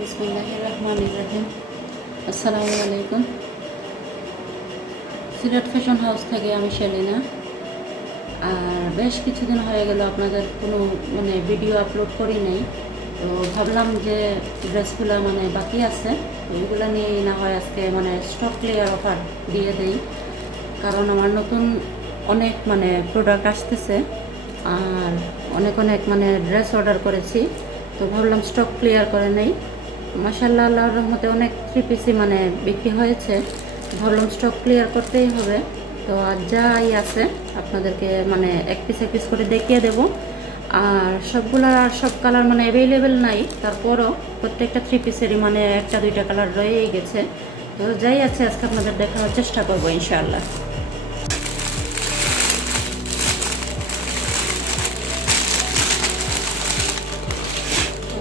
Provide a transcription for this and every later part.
বিসমিল্লাহির রহমানির রহিম। আসসালামু আলাইকুম। সিলেট ফ্যাশন হাউস থেকে আমি সেলিনা। আর বেশ কিছুদিন হয়ে গেল আপনাদের কোনো ভিডিও আপলোড করি নাই। তো ভাবলাম যে ড্রেসগুলো বাকি আছে, ওইগুলো নিয়ে না হয় আজকে স্টক ক্লিয়ার অফার দিয়ে দেই। কারণ আমার নতুন অনেক প্রোডাক্ট আসতেছে আর অনেক অনেক ড্রেস অর্ডার করেছি। তো ভাবলাম স্টক ক্লিয়ার করে নেই। মাশাআল্লাহ, আল্লাহর রহমতে অনেক থ্রি পিসই বিক্রি হয়েছে। ভাবলাম স্টক ক্লিয়ার করতেই হবে। তো আর যাই আছে আপনাদেরকে এক পিস করে দেখিয়ে দেব। আর সবগুলা সব কালার অ্যাভেলেবেল নাই, তারপরও প্রত্যেকটা থ্রি পিসেরই একটা দুইটা কালার রয়েই গেছে। তো যাই আছে আজকে আপনাদের দেখানোর চেষ্টা করবো ইনশাআল্লাহ।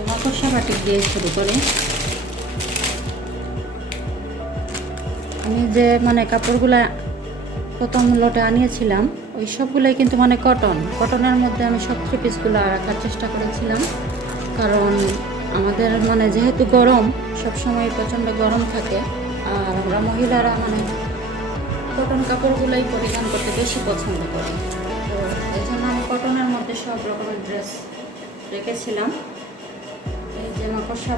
মাকড়সা বাটিক দিয়ে শুরু করে আমি যে কাপড়গুলা প্রথম লটে আনিয়েছিলাম ওই সবগুলোই কিন্তু কটনের মধ্যে আমি সব থ্রি পিসগুলো রাখার চেষ্টা করেছিলাম। কারণ আমাদের যেহেতু গরম, সবসময় প্রচণ্ড গরম থাকে আর আমরা মহিলারা কটন কাপড়গুলোই পরিধান করতে বেশি পছন্দ করি। তো এই জন্য আমি কটনের মধ্যে সব রকমের ড্রেস রেখেছিলাম। এই যে মাকড়সা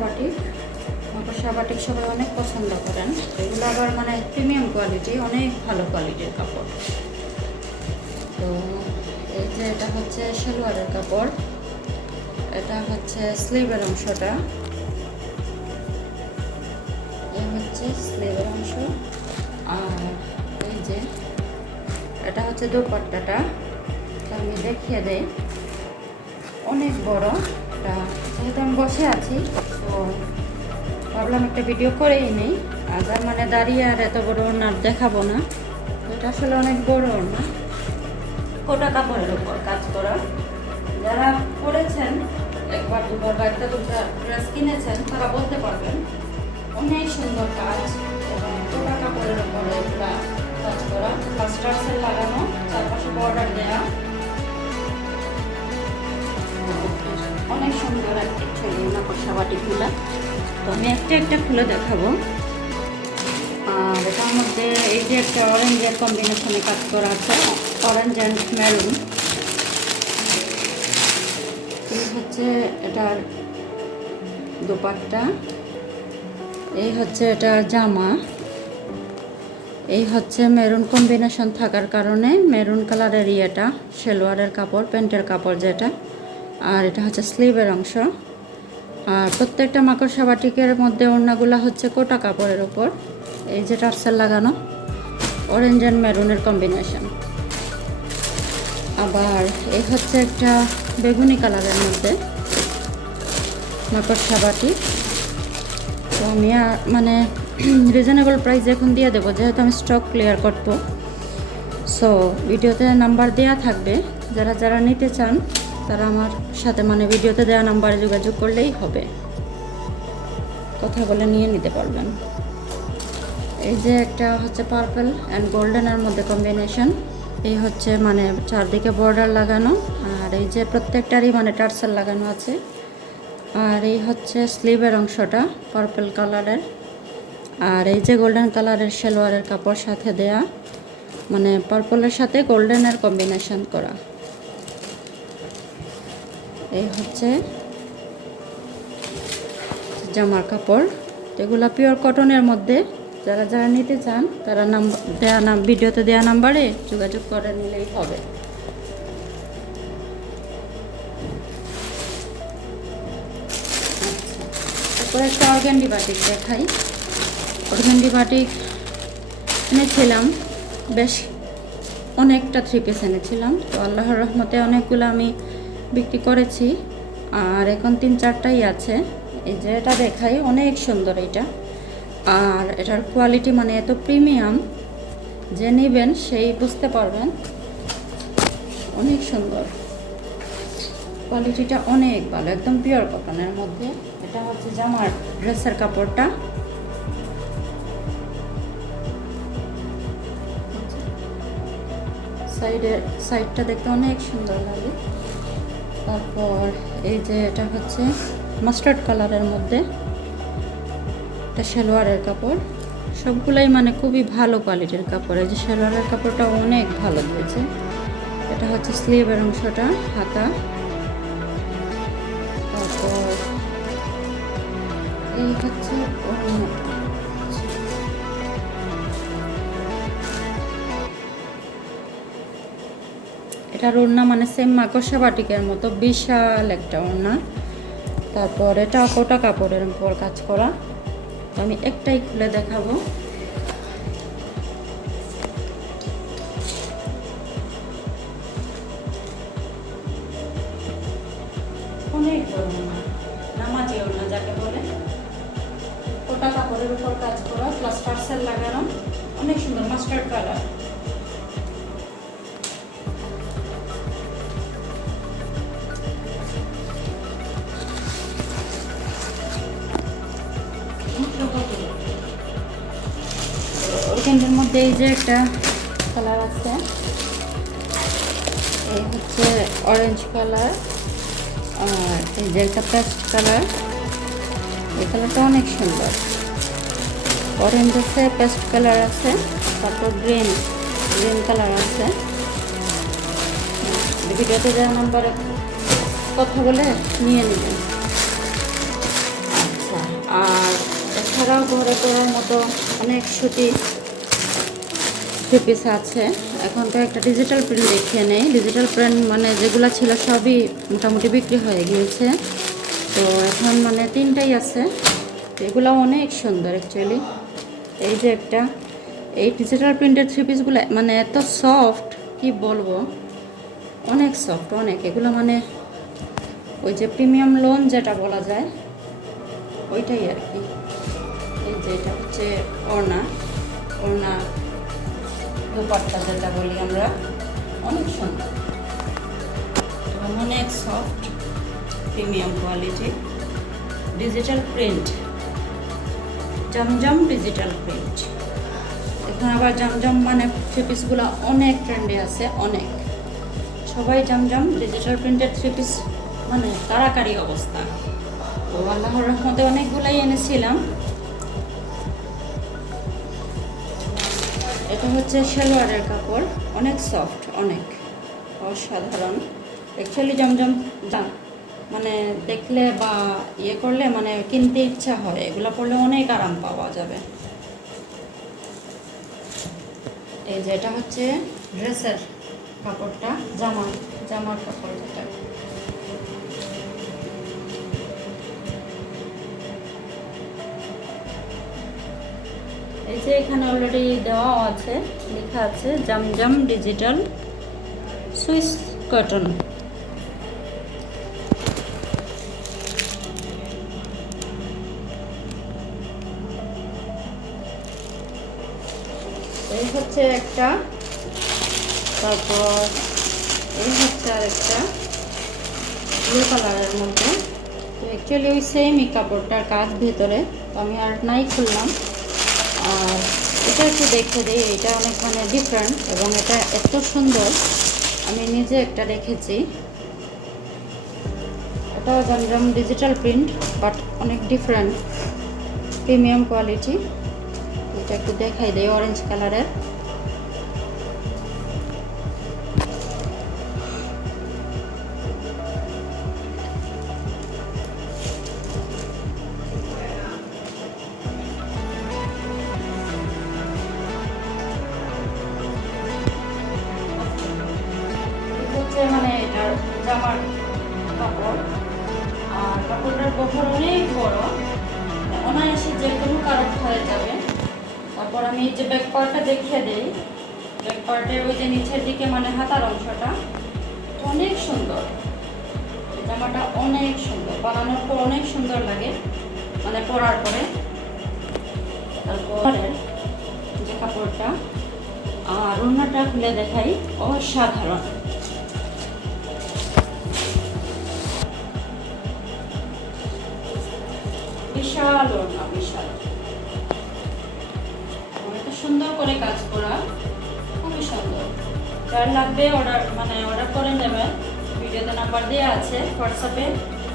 বাটিক সবাই অনেক পছন্দ করেন। এগুলো আবার প্রিমিয়াম কোয়ালিটি, অনেক ভালো কোয়ালিটির কাপড়। তো এই যে এটা হচ্ছে সালোয়ারের কাপড়, এটা হচ্ছে স্লিভের অংশটা, এই হচ্ছে স্লিভের অংশ। আর এই যে এটা হচ্ছে দোপাট্টাটা, আমি দেখিয়ে দেই। অনেক বড় এটা, যেহেতু আমি বসে আছি তো ভাবলাম একটা ভিডিও করেই নেই। আর দাঁড়িয়ে আর এত বড় ওড়না দেখাবো না। এটা আসলে অনেক বড় ওড়না, কোটা কাপড়ের উপর কাজ করা। যারা করেছেন একবার দুবার বা একটা দুটা ড্রেস কিনেছেন তারা বলতে পারবেন অনেক সুন্দর কাজ। এবং কোটা কাপড়ের উপর এগুলা কাজ করা, টার্সেল লাগানো, চারপাশে বর্ডার দেওয়া, অনেক সুন্দর অ্যাকচুয়ালি মাকড়সা বাটিকগুলা। তো আমি একটা একটা খুলে দেখাবো। আর এটার মধ্যে এই যে একটা অরেঞ্জের কম্বিনেশনে কাজ করা আছে, অরেঞ্জ অ্যান্ড মেরুন। এই হচ্ছে এটার দোপাট্টা, এই হচ্ছে এটার জামা। এই হচ্ছে মেরুন কম্বিনেশন থাকার কারণে মেরুন কালারের ইয়েটা সালোয়ারের কাপড়, প্যান্টের কাপড় যেটা। আর এটা হচ্ছে স্লিভের অংশ। আর প্রত্যেকটা মাকড়সা বাটিকের মধ্যে ওড়নাগুলো হচ্ছে কোটা কাপড়ের ওপর, এই যে টার্সেল লাগানো, অরেঞ্জ অ্যান্ড মেরুনের কম্বিনেশন। আবার এই হচ্ছে একটা বেগুনি কালারের মধ্যে মাকড়সা বাটিক। তো আমি রিজনেবল প্রাইস এখন দিয়ে দেবো, যেহেতু আমি স্টক ক্লিয়ার করব। সো ভিডিওতে নাম্বার দেওয়া থাকবে, যারা যারা নিতে চান তারা আমার সাথে ভিডিওতে দেওয়া নাম্বারে যোগাযোগ করলেই হবে, কথা বলে নিয়ে নিতে পারবেন। এই যে একটা হচ্ছে পার্পল অ্যান্ড গোল্ডেনের মধ্যে কম্বিনেশন, এই হচ্ছে চারদিকে বর্ডার লাগানো, আর এই যে প্রত্যেকটারই টার্সেল লাগানো আছে। আর এই হচ্ছে স্লিভের অংশটা পার্পল কালারের। আর এই যে গোল্ডেন কালারের সালোয়ারের কাপড় সাথে দেয়া, পার্পলের সাথে গোল্ডেনের কম্বিনেশন করা। এই হচ্ছে জামার কাপড়। এগুলো পিওর কটনের মধ্যে। যারা যারা নিতে চান তারা ভিডিওতে দেওয়া নাম্বারে যোগাযোগ করে নিলেই হবে। তারপরে একটা অর্গান্ডি বাটিক দেখাই। অর্গান্ডি বাটিক এনেছিলাম, বেশ অনেকটা থ্রি পিস এনেছিলাম। তো আল্লাহর রহমতে অনেকগুলো আমি বিক্রি করেছি, আর এখন 3-4টাই আছে। এই যে এটা দেখাই, অনেক সুন্দর এটা। আর এটার কোয়ালিটি এত প্রিমিয়াম, যে নেবেন সেই বুঝতে পারবেন, অনেক সুন্দর কোয়ালিটিটা, অনেক ভালো, একদম পিওর কটনের মধ্যে। এটা হচ্ছে জামার ড্রেসের কাপড়টা। সাইডটা দেখতে অনেক সুন্দর লাগে। তারপর এই যে এটা হচ্ছে মাস্টার্ড কালারের মধ্যে, একটা সালোয়ারের কাপড়, সবগুলাই মানে খুবই ভালো কোয়ালিটির কাপড়। এই যে সালোয়ারের কাপড়টা অনেক ভালো দিয়েছে। এটা হচ্ছে স্লিভের অংশটা, হাতা। তারপর এই হচ্ছে এটার ওড়না মানে সেম মাকড়সা বাটিকের মতো বিশাল একটা ওড়না। তারপর এটা কোটা কাপড়ের উপর কাজ করা। তো আমি একটাই খুলে দেখাবো। অনেক বড় ওড়না, নামাজি ওড়না যাকে বলে, কোটা কাপড়ের উপর কাজ করা, প্লাস টার্সেল লাগানো, অনেক সুন্দর মাস্টার্ড কালার। ওইখানটার মধ্যে এই যে একটা কালার আছে, এই হচ্ছে অরেঞ্জ কালার, আর এই যে একটা পেস্ট কালার। এই কালারটা অনেক সুন্দর। অরেঞ্জ আছে, পেস্ট কালার আছে, তারপর গ্রিন কালার আছে। ভিডিওতে দেওয়া নাম্বারে কথা বলে নিয়ে নেবেন। আচ্ছা, আর এছাড়াও ঘরে পরার মতো অনেক সুতি থ্রি পিস আছে। এখন তো একটা ডিজিটাল প্রিন্ট দেখিয়ে নেই। ডিজিটাল প্রিন্ট মানে যেগুলো ছিল সবই মোটামুটি বিক্রি হয়ে গিয়েছে। তো এখন মানে 3টাই আছে। এগুলো অনেক সুন্দর অ্যাকচুয়ালি। এই যে একটা, এই ডিজিটাল প্রিন্টের থ্রি পিসগুলো মানে এত সফট, কি বলবো, অনেক সফট, অনেক। এগুলো মানে ওই যে প্রিমিয়াম লোন যেটা বলা যায় ওইটাই আর কি। এই যে এটা হচ্ছে ওড়না দুপাট্টা যেটা বলি আমরা, অনেক সুন্দর এবং অনেক soft, premium quality, digital print, জমজম ডিজিটাল প্রিন্ট। এখন আবার জমজম মানে থ্রি পিসগুলো অনেক ট্রেন্ডে আছে, অনেক। সবাই জমজম ডিজিটাল প্রিন্টের থ্রি পিস মানে তাড়াতাড়ি অবস্থা। তো আল্লাহর রহমতে অনেকগুলাই এনেছিলাম। এটা হচ্ছে সালোয়ারের কাপড়, অনেক সফট, অনেক অসাধারণ। অ্যাকচুয়ালি জমজম মানে দেখলে বা ইয়ে করলে মানে কিনতে ইচ্ছা হয়। এগুলো পরলে অনেক আরাম পাওয়া যাবে। এই যে এটা হচ্ছে ড্রেসের কাপড়টা, জামার কাপড় যেটা। এই যে এখানে অলরেডি দেওয়া আছে, লেখা আছে জমজম ডিজিটাল সুইস কটন। এই হচ্ছে একটা, তারপর এই হচ্ছে আরেকটা ব্লু কালারের মধ্যে। তো অ্যাকচুয়ালি ওই সেমই কাপড়টার কাজ ভেতরে, তো আমি আর নাই খুললাম। আর এটা একটু দেখে দিই, এটা অনেক মানে ডিফারেন্ট এবং এটা এত সুন্দর। আমি নিজে একটা রেখেছি, এটাও জমজম ডিজিটাল প্রিন্ট বাট অনেক ডিফারেন্ট, প্রিমিয়াম কোয়ালিটি। এটা একটু দেখাই দেয়, অরেঞ্জ কালারের। মানে এটার জামার কাপড়, আর কাপড়টার বহর অনেক বড়, অনায়াসে যে কোনো কারণ হয়ে যাবে। তারপর আমি এই যে ব্যাক পার্টটা দেখিয়ে দিই। ব্যাক পার্টের ওই যে নিচের দিকে মানে হাতার অংশটা অনেক সুন্দর। জামাটা অনেক সুন্দর, বানানোর পর অনেক সুন্দর লাগে মানে পরার পরে। তারপরে যে কাপড়টা আর ওড়নাটা খুলে দেখাই, অসাধারণ। বিশাল ওড়না, বিশাল, এত সুন্দর করে কাজ করা, খুবই সুন্দর। যার লাগবে অর্ডার করে নেবেন। ভিডিওতে নাম্বার দেওয়া আছে, হোয়াটসঅ্যাপে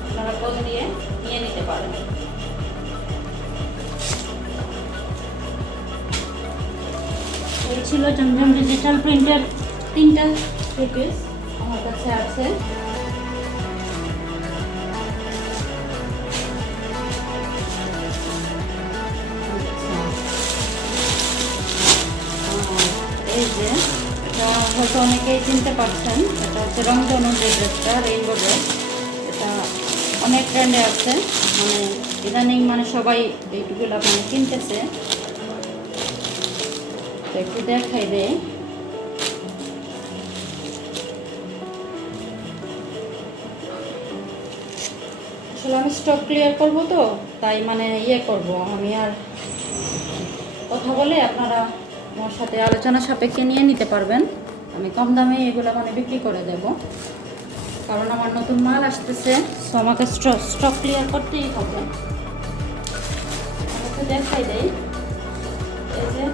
আপনারা কল দিয়ে নিয়ে নিতে পারেন। ছিল জমজম ডিজিটাল প্রিন্টের 3টা থ্রি পিস আমার কাছে আছে। এই যে এটা হয়তো অনেকেই চিনতে পারছেন, এটা হচ্ছে রংধনু যে ড্রেসটা, রেইনবো ড্রেস। এটা অনেক ট্রেন্ডে আছে, মানে ইদানিং মানে সবাই এইটুকুলা মানে কিনতেছে। তো একটু দেখাই দেয়। আসলে আমি স্টক ক্লিয়ার করবো তো, তাই মানে করব আমি, আর কথা বলে আপনারা আমার সাথে আলোচনা সাপেক্ষে নিয়ে নিতে পারবেন। আমি কম দামে এগুলো মানে বিক্রি করে দেব, কারণ আমার নতুন মাল আসতেছে, সো আমাকে স্টক ক্লিয়ার করতেই হবে। আমাকে দেখাই দেই। এই যে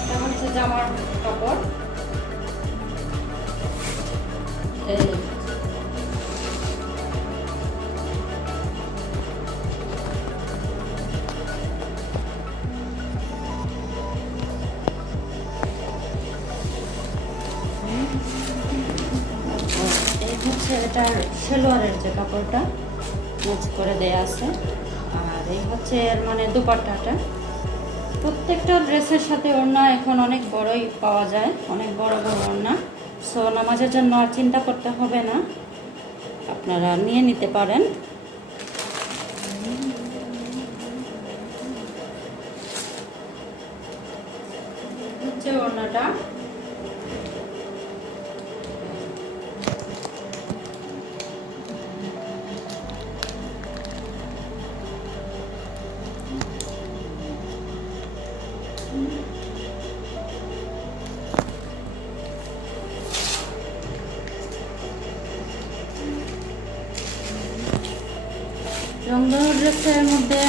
এটা হচ্ছে জামার কাপড়। এই হচ্ছে এটার সেলোয়ারের যে কাপড়টা ম্যাচ করে দেয়া আছে, আর এই হচ্ছে এর মানে দুপাট্টাটা। প্রত্যেকটা ড্রেসের সাথে ওড়না এখন অনেক বড়ই পাওয়া যায়, অনেক বড় বড় ওড়না। সো নামাজের জন্য আর চিন্তা করতে হবে না, আপনারা নিয়ে নিতে পারেন। হচ্ছে ওড়নাটা। রংধনু ড্রেসের মধ্যে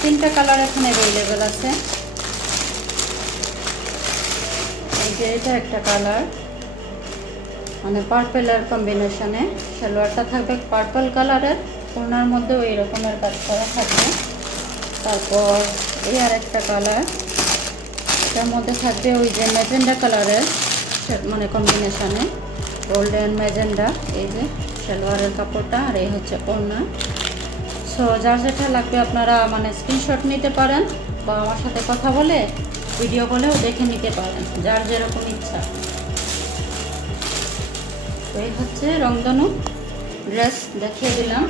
3টা কালার এখন অ্যাভেলেবেল আছে। এই যে এটা একটা কালার, মানে পার্পেলের কম্বিনেশনে সালোয়ারটা থাকবে পার্পল কালারের, ওড়নার মধ্যে ওই রকমের কাজ করা থাকবে। তারপর এই আর একটা কালার, এটার মধ্যে থাকবে ওই যে ম্যাজেন্ডা কালারের মানে কম্বিনেশনে, গোল্ডেন ম্যাজেন্ডা। এই যে সালোয়ারের কাপড়টা, আর এই হচ্ছে ওড়না। সো যার যেটা লাগবে আপনারা মানে স্ক্রিনশট নিতে পারেন, বা আমার সাথে কথা বলে ভিডিও কলেও দেখে নিতে পারেন, যার যেরকম ইচ্ছা। তো এই হচ্ছে রংধনু ড্রেস দেখিয়ে দিলাম।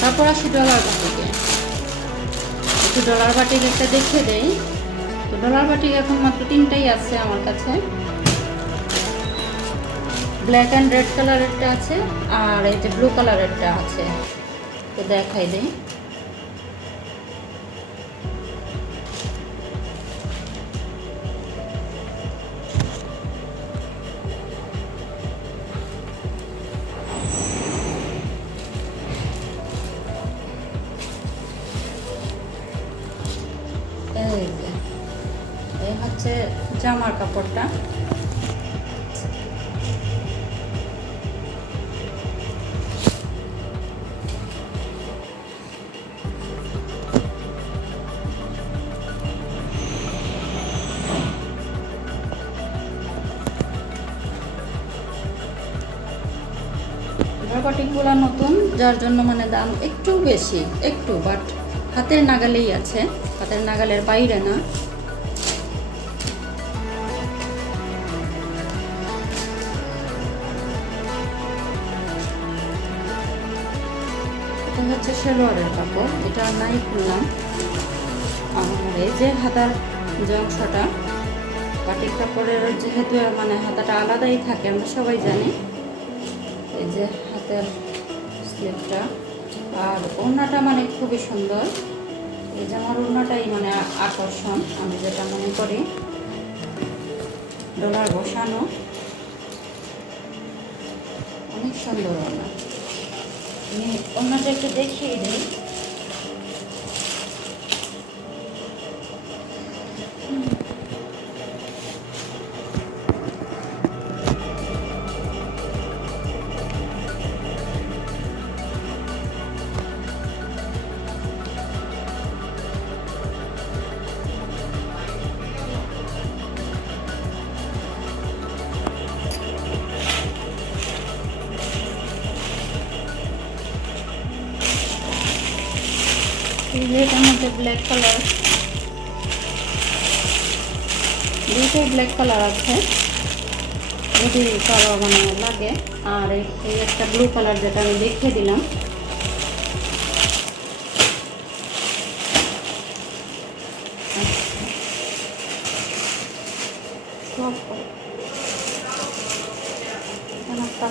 তারপর আসি ডলার বাটিকে। একটু ডলার বাটিক একটা দেখিয়ে দেই। তো ডলার বাটিক এখন মাত্র 3টাই আছে আমার কাছে। ব্ল্যাক অ্যান্ড রেড কালারেরটা আছে, আর এই যে ব্লু কালারেরটা আছে। তো দেখাই দেই। এই হচ্ছে জামার কাপড়টা। কাটিংগুলো নতুন, যার জন্য মানে দাম একটু বেশি, একটু, বাট হাতের নাগালেই আছে, হাতের নাগালের বাইরে না। এটা হচ্ছে সালোয়ারের কাপড়, এটা নাই খুললাম। আর এই যে হাতার যে অংশটা, বাটিক কাপড়ের যেহেতু মানে হাতাটা আলাদাই থাকে, আমরা সবাই জানি। এই যে হাতের স্লিপটা, আর ওড়নাটা মানে খুবই সুন্দর। এই যে আমার ওড়নাটাই মানে আকর্ষণ, আমি যেটা মনে করি। ডলার বসানো, অনেক সুন্দর ওড়না। আমি ওড়নাটা একটু দেখিয়ে দিই। এই যে এটার মধ্যে ব্ল্যাক কালার, দুইটাই ব্ল্যাক কালার আছে যদি কারো মানে লাগে। আর এই একটা ব্লু কালার যেটা আমি দেখিয়ে দিলাম।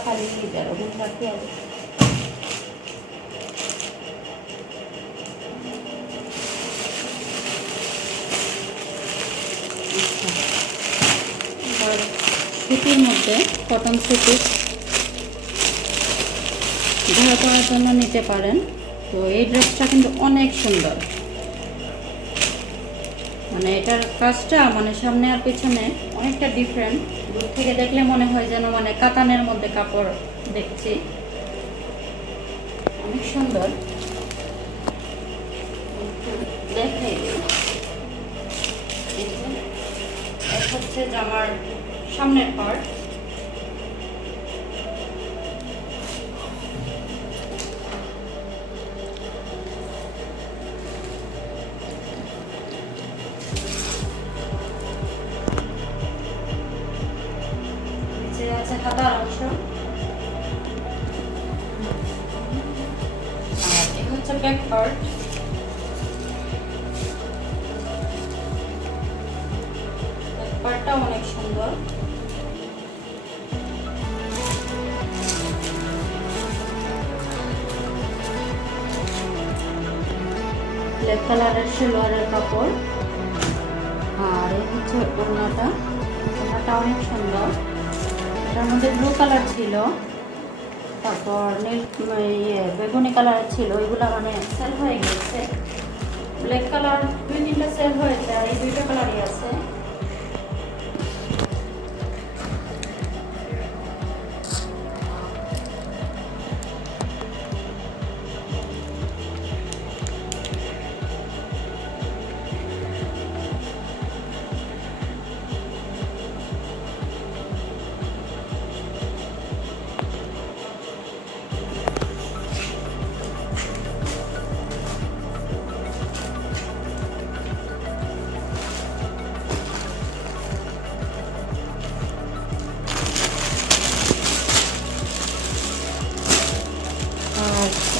খালি রাখি আছে। সুতির মধ্যে কটন সুতি ঘর করার জন্য নিতে পারেন। তো এই ড্রেসটা কিন্তু অনেক সুন্দর, মানে এটার কাজটা মানে সামনে আর পেছনে অনেকটা ডিফারেন্ট। দূর থেকে দেখলে মনে হয় যেন মানে কাতানের মধ্যে কাপড় দেখছি, অনেক সুন্দর। দেখাই হচ্ছে জামার সামনের পার্ট। আছে হাতার অংশ, আর এই হচ্ছে ব্যাক পার্ট। ব্যাক পার্টটাও অনেক সুন্দর। ব্ল্যাক কালারের সালোয়ারের কাপড়, আর এই হচ্ছে ওড়নাটা, ওড়নাটা অনেক সুন্দর। এটার মধ্যে ব্লু কালার ছিল, তারপর নীল বেগুনি কালার ছিল, ওইগুলো মানে সেল হয়ে গেছে। ব্ল্যাক কালার 2-3টা সেল হয়েছে, আর এই 2টা কালারই আছে।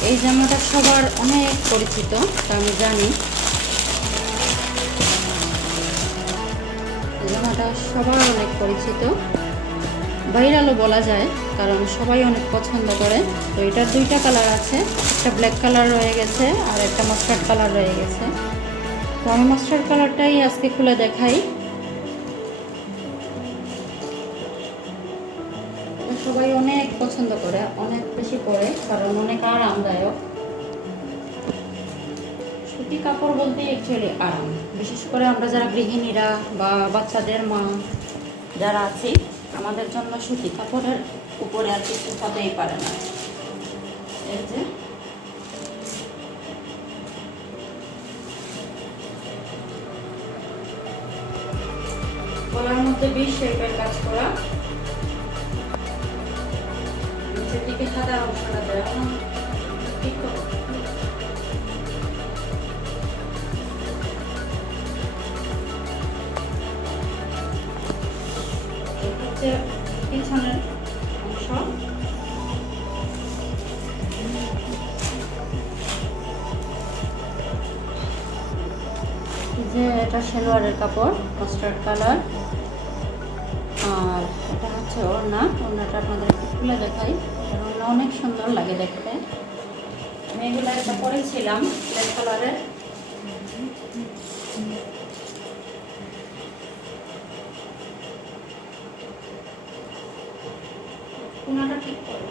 এই জামাটা সবার অনেক পরিচিত, তা আমি জানি। এই জামাটা সবার অনেক পরিচিত, ভাইরালও বলা যায়, কারণ সবাই অনেক পছন্দ করে। তো এটার 2টা কালার আছে, একটা ব্ল্যাক কালার রয়ে গেছে আর একটা মাস্টার্ড কালার রয়ে গেছে। তো আমি মাস্টার্ড কালারটাই আজকে খুলে দেখাই। সবাই অনেক পছন্দ করে, অনেক বেশি পরে, কারণ অনেক আরামদায়ক। সুতি কাপড় বলতে অ্যাকচুয়ালি আরাম, বিশেষ করে আমরা যারা গৃহিণীরা বা বাচ্চাদের মা যারা আছি, আমাদের জন্য সুতি কাপড়ের উপরে আর কিছু হতেই পারে না। এই যে গলার মধ্যে 20 শেপের কাজ করা, নিচের দিকে সাদা অংশটা দেওয়া ঠিক করে। হচ্ছে পিছনের অংশ, যে এটা সালোয়ারের কাপড় মাস্টার্ড কালার, আর এটা হচ্ছে ওড়না। ওড়নাটা আপনাদের একটু খুলে দেখাই, ওড়না অনেক সুন্দর লাগে দেখতে। আমি এগুলো একটা পরেছিলাম ব্ল্যাক কালারের। ওড়নাটা ঠিক করো।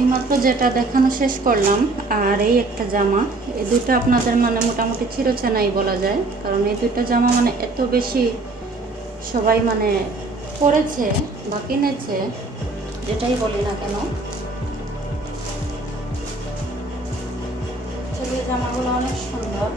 এইমাত্র যেটা দেখানো শেষ করলাম, আর এই একটা জামা, এই দুটো আপনাদের মানে মোটামুটি চিরচেনাই বলা যায়, কারণ এই দুটো জামা মানে এত বেশি সবাই মানে পরেছে বা কিনেছে, যেটাই বলি না কেন। এই জামাগুলো অনেক সুন্দর।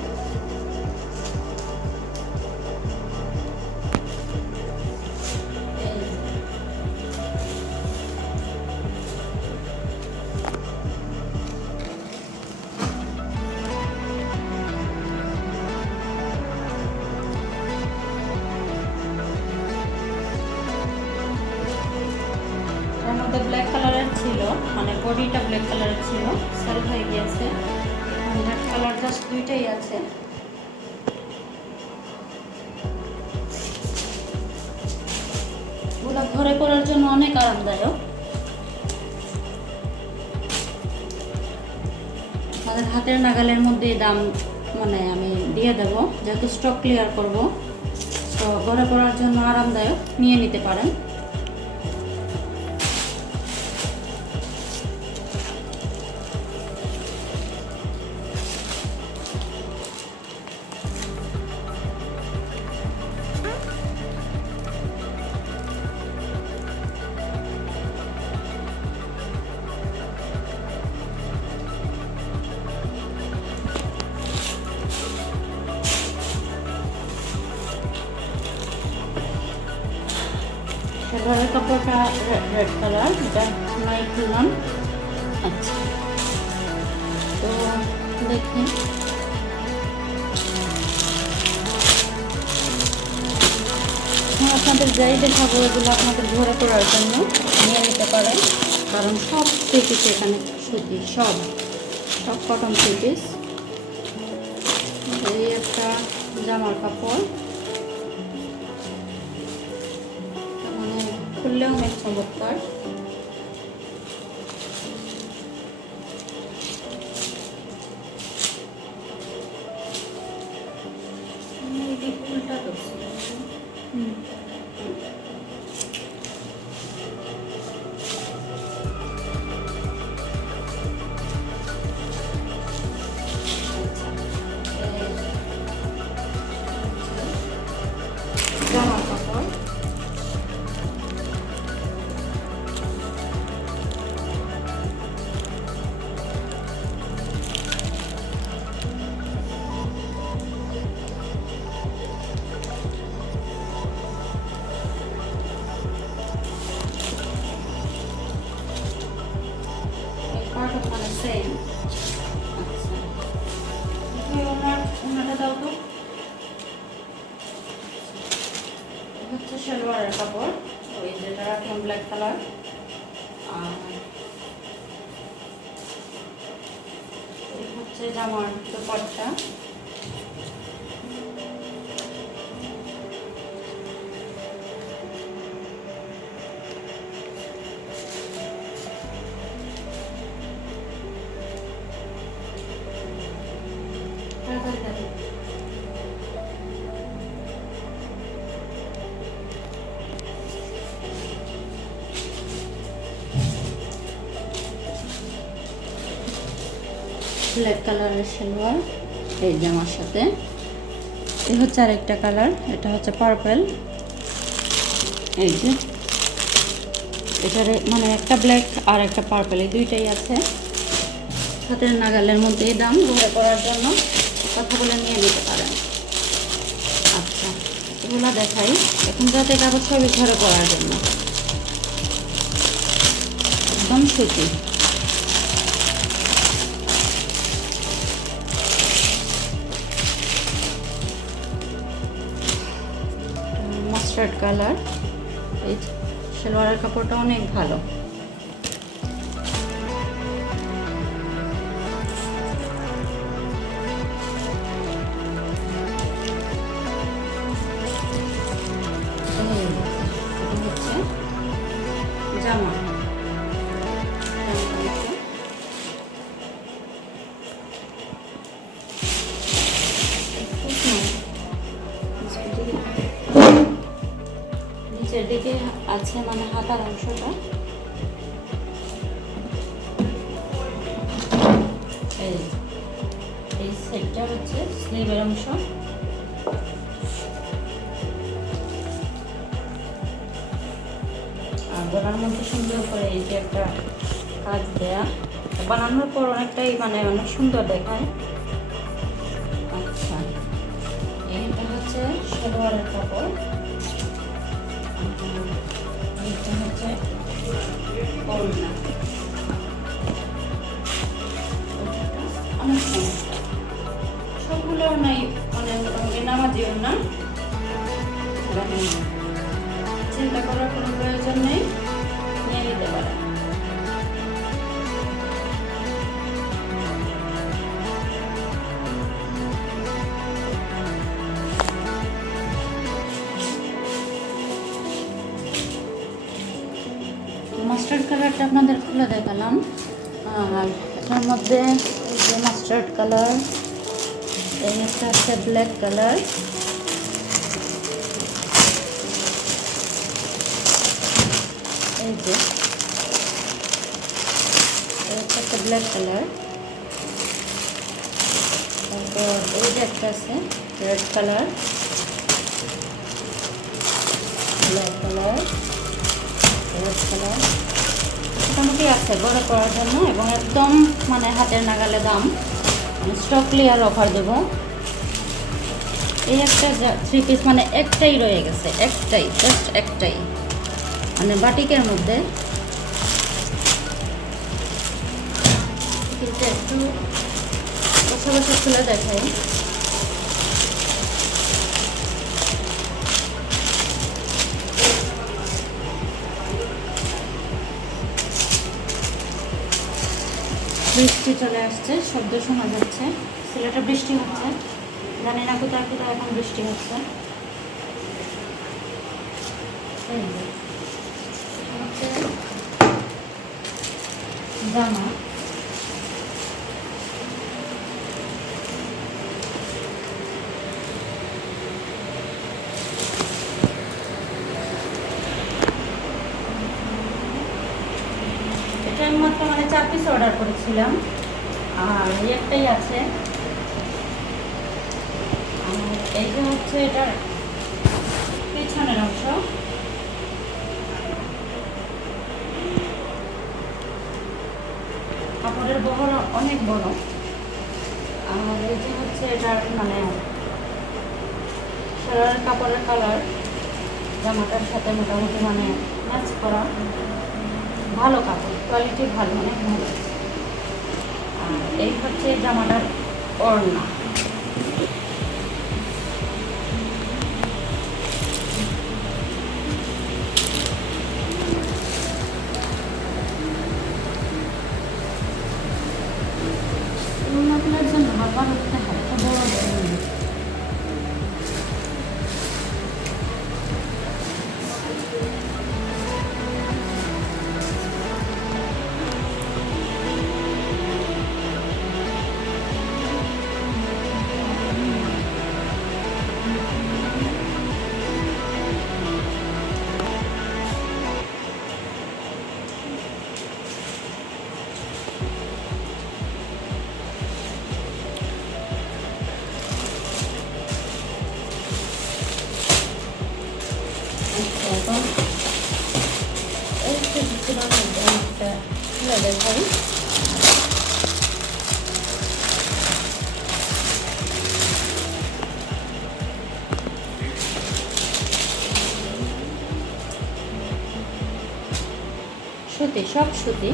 এর মধ্যে ব্ল্যাক কালারের ছিল, মানে বডিটা ব্ল্যাক কালারের ছিল, সেল হয়ে গিয়েছে। রেড কালার জাস্ট দুইটাই আছে। ওগুলো ঘরে পরার জন্য অনেক আরামদায়ক। আমাদের হাতের নাগালের মধ্যে দাম মানে আমি দিয়ে দেব, যেহেতু স্টক ক্লিয়ার করব, তো ঘরে পরার জন্য আরামদায়ক, নিয়ে নিতে পারেন। সেভাবে কাপড়টা রেড কালার, এটা নাই খুললাম। আচ্ছা, তো দেখি আপনাদের যাই দেখাবো এগুলো আপনাদের ঘরে পরার জন্য নিয়ে নিতে পারেন, কারণ সব থ্রি পিস এখানে সুতি, সব কটন থ্রি পিস। এই একটা জামার কাপড়, মানে খুললেও অনেক চমৎকার। জামার কাপড়, মানে সেম। ওনাটা দাও তো। হচ্ছে সালোয়ারের কাপড়, ওই যেটা রাখলাম ব্ল্যাক কালার। আর এই হচ্ছে জামার দোপাট্টা। ব্ল্যাক কালারের সালোয়ার এই জামার সাথে। এই হচ্ছে আরেকটা কালার, এটা হচ্ছে পার্পল। এই যে এটার মানে একটা ব্ল্যাক আর একটা পার্পল, এই দুইটাই আছে। হাতের নাগালের মধ্যে দাম, ঘরে পরার জন্য কথা বলে নিয়ে নিতে পারেন। আচ্ছা, এগুলো দেখাই। এখন যাতে কাগজ সবই ঘরে পরার জন্য, একদম সুতি। Mustard colour. এই সালোয়ারের কাপড়টা অনেক ভালো। জামা নিচের দিকে আছে, মানে হাতার অংশটা এই এই সাইডটা হচ্ছে স্লিভের অংশ। আর গলার মধ্যে সুন্দর করে এই যে একটা কাজ দেয়া, বানানোর পর অনেকটাই মানে অনেক সুন্দর দেখায়। আচ্ছা, এইটা হচ্ছে সালোয়ারের কাপড়, এইটা হচ্ছে ওড়না। অনেক সুন্দর, সবগুলো নাই মানে মোটামুটি নামাজি ওড়না, চিন্তা করার কোনো প্রয়োজন নেই, নিয়ে নিতে পারে। মাস্টার্ড কালারটা আপনাদের খুলে দেখালাম, আর এটার মধ্যে এই যে মাস্টার্ড কালার, এই একটা আছে ব্ল্যাক কালার, এই যে একটা ব্ল্যাক কালার, তারপর এই যে একটা আছে red colour, black colour, red colour. মোটামুটি আছে বড় করার জন্য, এবং একদম মানে হাতের নাগালে দাম, স্টক ক্লিয়ার অফার দেবো। এই একটা 3 পিস মানে একটাই রয়ে গেছে, একটাই, জাস্ট একটাই, মানে বাটিকের মধ্যে। কিন্তু একটু বসে বসে খুলে দেখাই। বৃষ্টি চলে আসছে, শব্দ শোনা যাচ্ছে, সিলেটে বৃষ্টি হচ্ছে, জানি না কোথায় কোথায় এখন বৃষ্টি হচ্ছে। এই যে, এটা হচ্ছে জামা, এটা আমি মাত্র মানে 4 পিস অর্ডার করেছিলাম, আর এই একটাই আছে। আর এই যে হচ্ছে এটার পেছনের অংশ, কাপড়ের বহর অনেক বড়। আর এই যে হচ্ছে এটার মানে সালোয়ারের কাপড়ের কালার জামাটার সাথে মোটামুটি মানে ম্যাচ করা, ভালো কাপড়, কোয়ালিটি ভালো, অনেক ভালো। আর এই হচ্ছে জামাটার ওড়না। ওড়নাগুলোর জন্য বারবার উঠতে হয়, এত বড় বড়। এখন এই কিছুক্ষণের মধ্যে একটা খুলে দেখাই। সুতি, সব সুতি।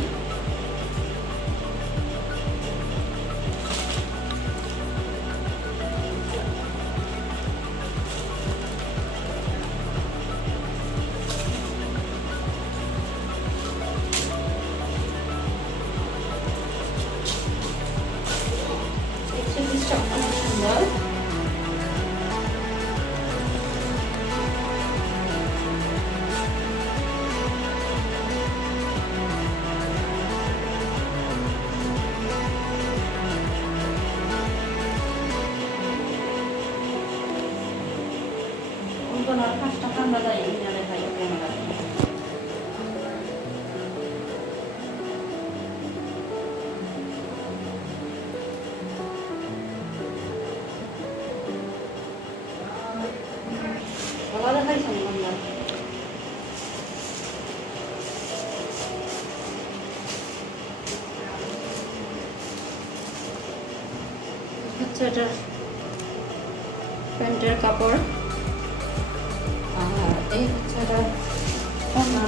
অনেক সুন্দর। আর 5টা ঠান্ডা দেয় দেখাই। হচ্ছে এটার প্যান্টের কাপড়, আর এই হচ্ছে এটার ওড়না।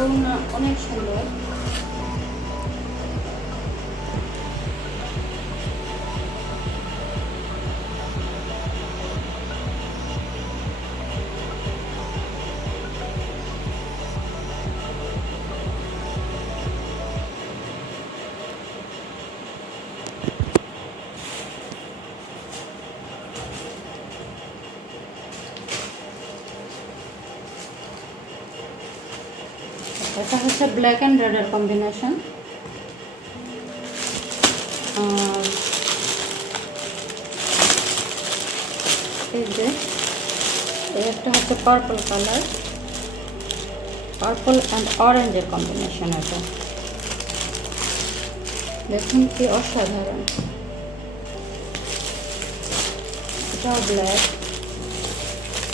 ওড়না অনেক সুন্দর। এটা হচ্ছে ব্ল্যাক অ্যান্ড রেডের কম্বিনেশন। আর এই যে এই একটা হচ্ছে পার্পল কালার, পার্পল অ্যান্ড অরেঞ্জের কম্বিনেশন। এটা দেখুন কি অসাধারণ। এটাও ব্ল্যাক,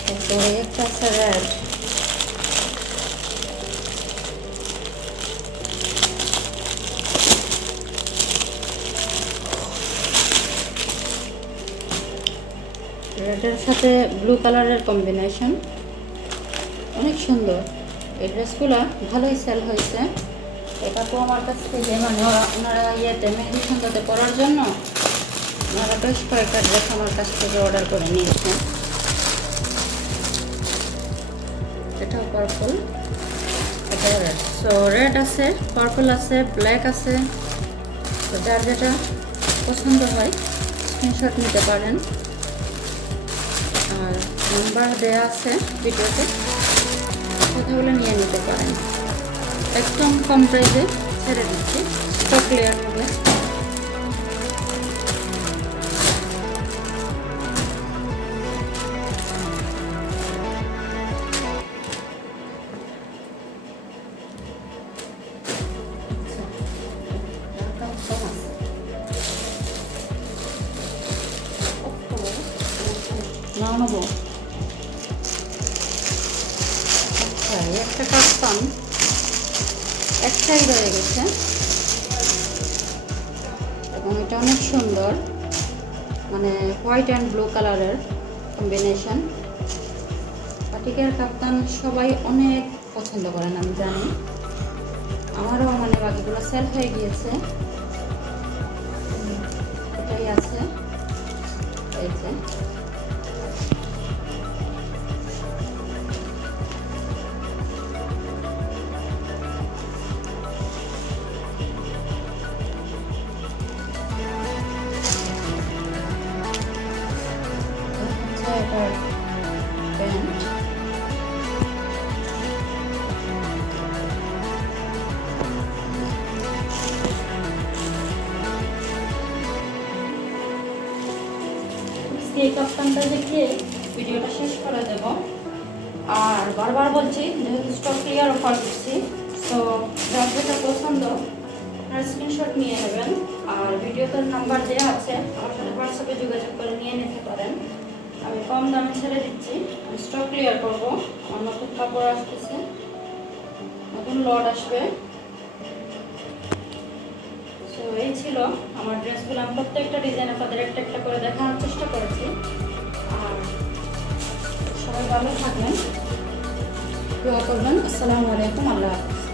তারপরে একটা আছে রেড। রেডের সাথে ব্লু কালারের কম্বিনেশন, অনেক সুন্দর। এই ড্রেসগুলো ভালোই সেল হয়েছে। এটা তো আমার কাছ থেকে মানে ওনারা মেহেদি সন্ধ্যাতে পরার জন্য ওনারা বেশ কয়েকটা ড্রেস আমার কাছ থেকে অর্ডার করে নিয়েছেন। এটাও পার্পল, এটাও রেড। সো রেড আছে, পার্পল আছে, ব্ল্যাক আছে। তো যার যেটা পছন্দ হয় স্ক্রিনশট নিতে পারেন। আর নাম্বার দেওয়া আছে ভিডিওতে, কথা বলে নিয়ে নিতে পারেন। একদম কম প্রাইসে ছেড়ে দিচ্ছি, স্টক ক্লিয়ার হবে। না নেবো। আচ্ছা, একটা কাস্টম এক সাইড হয়ে গেছে এবং এটা অনেক সুন্দর, মানে হোয়াইট অ্যান্ড ব্লু কালারের কম্বিনেশন। পাটিকের কাপ্তান সবাই অনেক পছন্দ করেন, আমি জানি। আমারও মানে বাকিগুলো সেল হয়ে গিয়েছে। এটাই আছে, এই যে এটার প্যান্ট। এই কাপ্তানটা দেখিয়ে ভিডিওটা শেষ করে দেব। আর বারবার বলছি, যেহেতু স্টক ক্লিয়ার অফার দিচ্ছি, তো যার যেটা পছন্দ আপনার স্ক্রিনশট নিয়ে নেবেন। আর ভিডিওটার নাম্বার দেওয়া আছে, আমার সাথে হোয়াটসঅ্যাপে যোগাযোগ করে নিয়ে নিতে পারেন। আমি কম দামে ছেড়ে দিচ্ছি, আমি স্টক ক্লিয়ার করবো। আমার নতুন কাপড় আসতেছে, নতুন লট আসবে। তো এই ছিল আমার ড্রেসগুলো। আমি প্রত্যেকটা ডিজাইন আপনাদের একটা একটা করে দেখানোর চেষ্টা করেছি। আর সবাই ভালো থাকবেন, দোয়া করবেন। আসসালামু আলাইকুম, আল্লাহ হাফেজ।